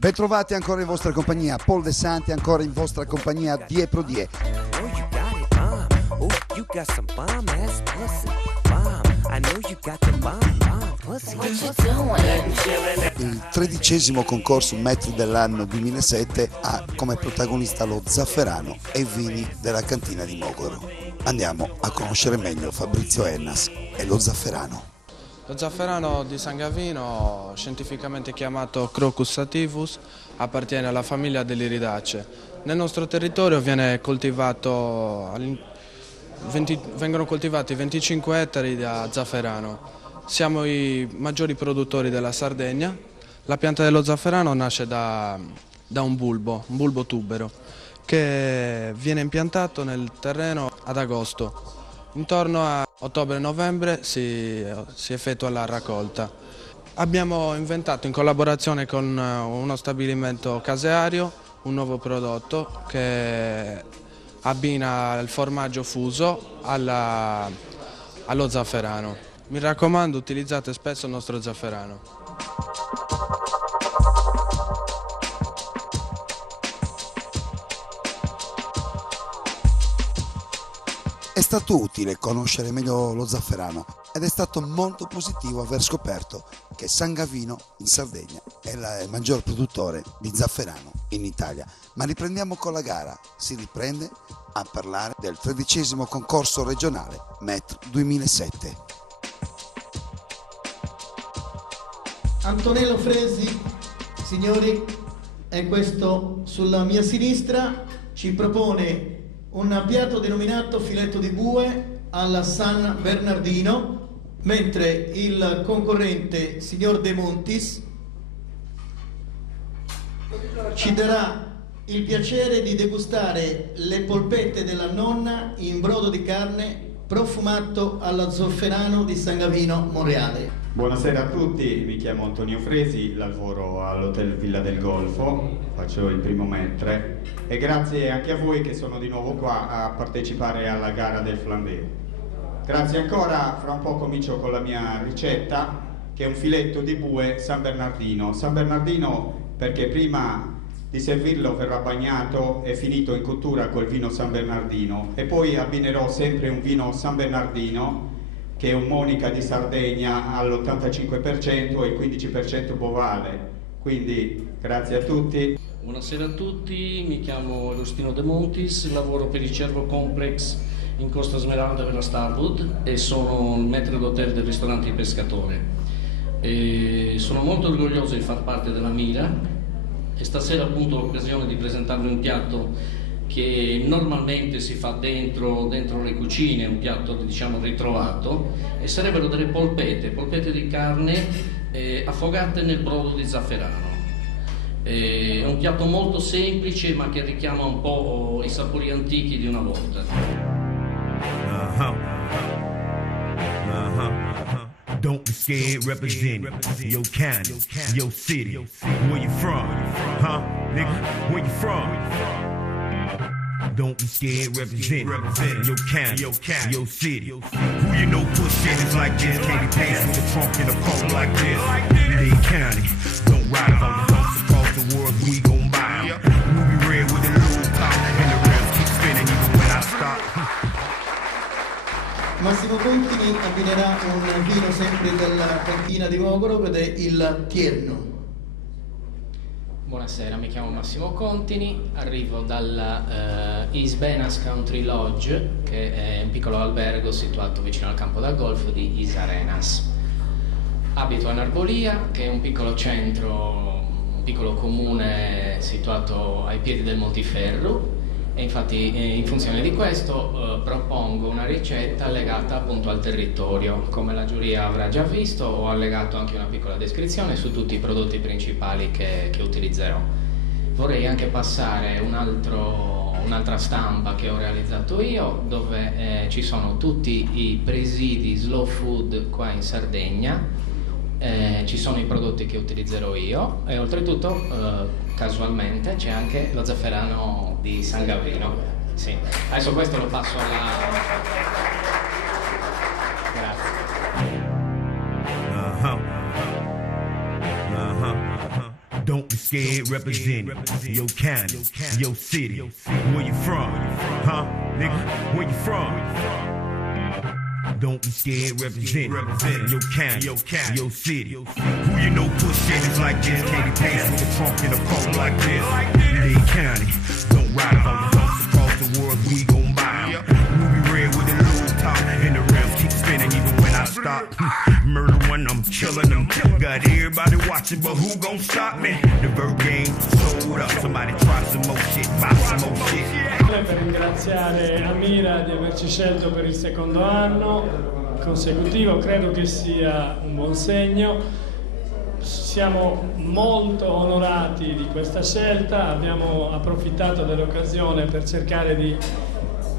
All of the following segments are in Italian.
Bentrovati ancora in vostra compagnia, Paul De Santi ancora in vostra compagnia Die Pro Die. Il 13° concorso Metro dell'anno 2007 ha come protagonista lo Zafferano e i vini della cantina di Mogoro. Andiamo a conoscere meglio Fabrizio Ennas e lo Zafferano. Lo zafferano di San Gavino, scientificamente chiamato Crocus sativus, appartiene alla famiglia dell'Iridaceae. Nel nostro territorio vengono coltivati 25 ettari di zafferano. Siamo i maggiori produttori della Sardegna. La pianta dello zafferano nasce da un bulbo tubero, che viene impiantato nel terreno ad agosto. Intorno a ottobre-novembre si effettua la raccolta. Abbiamo inventato in collaborazione con uno stabilimento caseario un nuovo prodotto che abbina il formaggio fuso allo zafferano. Mi raccomando, utilizzate spesso il nostro zafferano. È stato utile conoscere meglio lo zafferano ed è stato molto positivo aver scoperto che San Gavino in Sardegna è il maggior produttore di zafferano in Italia. Ma riprendiamo con la gara, si riprende a parlare del 13° concorso regionale Metro 2007. Antonello Fresi, signori, è questo sulla mia sinistra, ci propone un piatto denominato filetto di bue alla San Bernardino, mentre il concorrente signor De Montis ci darà il piacere di degustare le polpette della nonna in brodo di carne profumato alla zafferano di San Gavino, Monreale. Buonasera a tutti, mi chiamo Antonio Fresi, lavoro all'Hotel Villa del Golfo, faccio il primo maître e grazie anche a voi che sono di nuovo qua a partecipare alla gara del flambé. Grazie ancora, fra un po' comincio con la mia ricetta che è un filetto di bue San Bernardino. San Bernardino perché prima di servirlo verrà bagnato e finito in cottura col vino San Bernardino e poi abbinerò sempre un vino San Bernardino che è un Monica di Sardegna all'85% e il 15% bovale. Quindi grazie a tutti. Buonasera a tutti, mi chiamo Agostino De Montis, lavoro per il Cervo Complex in Costa Smeralda per la Starwood e sono il maître d'hotel del ristorante Il Pescatore. Sono molto orgoglioso di far parte della Mira e stasera appunto ho l'occasione di presentarvi un piatto che normalmente si fa dentro le cucine, un piatto diciamo ritrovato, e sarebbero delle polpette di carne affogate nel brodo di zafferano. È un piatto molto semplice ma che richiama un po' i sapori antichi di una volta. Don't be scared, represent your county, your city. Where you from? Huh? Nigga, where you from? Don't be scared, represent your county, your city. Who you know push shit like this? Katie Pants with a trunk in a coat like this. Lee County, don't ride on the bus across the world, we gon' buy 'em. Ruby red with a little top, and the rims keep spinning even when I stop. Massimo Contini abbinerà un vino sempre della cantina di Mogoro ed è il Tierno. Buonasera, mi chiamo Massimo Contini, arrivo dalla East Benas Country Lodge, che è un piccolo albergo situato vicino al campo da golf di Isarenas. Abito a Narbolia, che è un piccolo centro, un piccolo comune situato ai piedi del Montiferru, e infatti in funzione di questo propongo una ricetta legata appunto al territorio. Come la giuria avrà già visto, ho allegato anche una piccola descrizione su tutti i prodotti principali che utilizzerò. Vorrei anche passare un'altra stampa che ho realizzato io, dove ci sono tutti i presidi slow food qua in Sardegna, ci sono i prodotti che utilizzerò io e oltretutto casualmente c'è anche lo zafferano di San Gavino. Sì. Adesso questo lo passo alla... Grazie. Don't be scared, represent your county, your city. Where you from? Huh? Nigga, where you from? Don't be scared, represent your county, your city. Who you know push shit like this? Katie Pace with a trunk in a coat like this. Dade County, don't ride on the bus across the world, we gon' buy 'em. Ruby red with the loose top, and the rims keep spinning even when I stop. Murder when I'm killing them. Got everybody watching, but who gon' stop me? The bird game sold up. Somebody try some more shit, buy some more shit. Per ringraziare Amira di averci scelto per il secondo anno consecutivo, credo che sia un buon segno. Siamo molto onorati di questa scelta, abbiamo approfittato dell'occasione per cercare di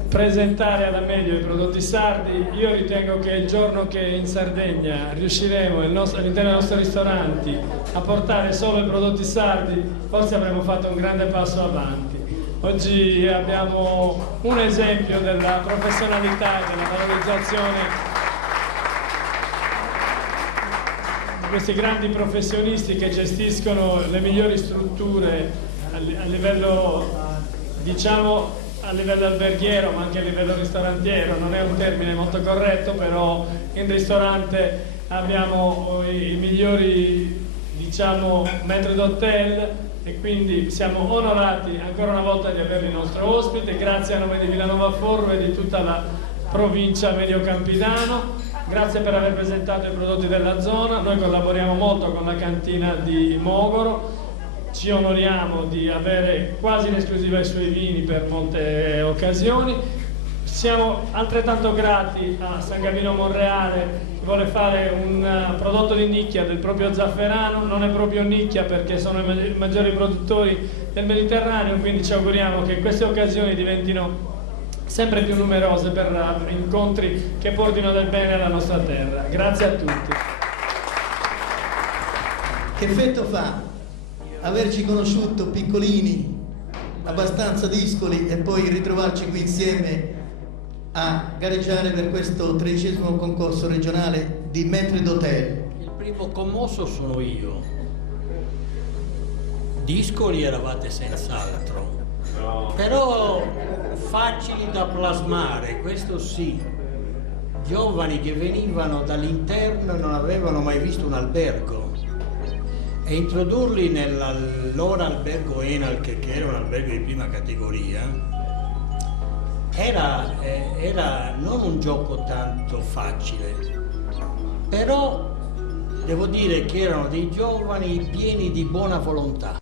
presentare alla meglio i prodotti sardi. Io ritengo che il giorno che in Sardegna riusciremo all'interno dei nostri ristoranti a portare solo i prodotti sardi, forse avremo fatto un grande passo avanti. Oggi abbiamo un esempio della professionalità e della valorizzazione di questi grandi professionisti che gestiscono le migliori strutture a livello, diciamo, a livello alberghiero ma anche a livello ristorantiero. Non è un termine molto corretto, però in ristorante abbiamo i migliori, diciamo, maître d'hôtel, e quindi siamo onorati ancora una volta di averli nostro ospite. Grazie a nome di Villanova Forum e di tutta la provincia Mediocampidano, grazie per aver presentato i prodotti della zona. Noi collaboriamo molto con la cantina di Mogoro, ci onoriamo di avere quasi in esclusiva i suoi vini per molte occasioni. Siamo altrettanto grati a San Gavino Monreale, che vuole fare un prodotto di nicchia del proprio zafferano. Non è proprio nicchia perché sono i maggiori produttori del Mediterraneo, quindi ci auguriamo che queste occasioni diventino sempre più numerose per incontri che portino del bene alla nostra terra. Grazie a tutti. Che effetto fa averci conosciuto piccolini, abbastanza discoli, e poi ritrovarci qui insieme a gareggiare per questo 13° concorso regionale di maître d'hôtel? Il primo commosso sono io. Discoli eravate senz'altro, però facili da plasmare, questo sì. Giovani che venivano dall'interno e non avevano mai visto un albergo, e introdurli nell'allora albergo Enal, che era un albergo di prima categoria, era non un gioco tanto facile, però devo dire che erano dei giovani pieni di buona volontà.